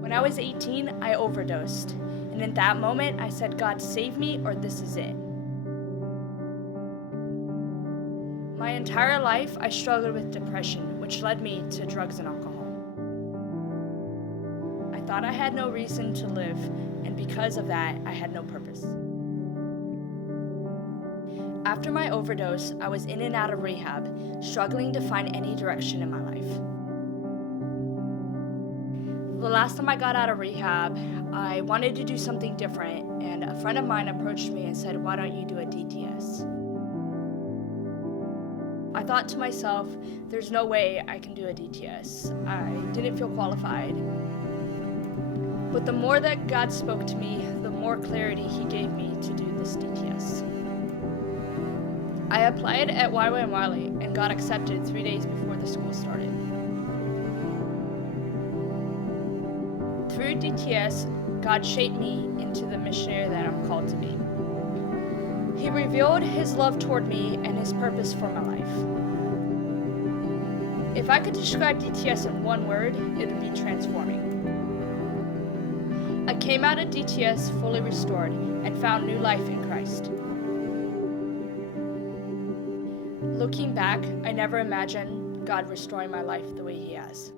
When I was 18, I overdosed. And in that moment, I said, God, save me or this is it. My entire life, I struggled with depression, which led me to drugs and alcohol. I thought I had no reason to live, and because of that, I had no purpose. After my overdose, I was in and out of rehab, struggling to find any direction in my life. The last time I got out of rehab, I wanted to do something different, and a friend of mine approached me and said, why don't you do a DTS? I thought to myself, there's no way I can do a DTS. I didn't feel qualified. But the more that God spoke to me, the more clarity He gave me to do this DTS. I applied at YWAM Wylie and got accepted 3 days before the school started. Through DTS, God shaped me into the missionary that I'm called to be. He revealed His love toward me and His purpose for my life. If I could describe DTS in one word, it would be transforming. I came out of DTS fully restored and found new life in Christ. Looking back, I never imagined God restoring my life the way He has.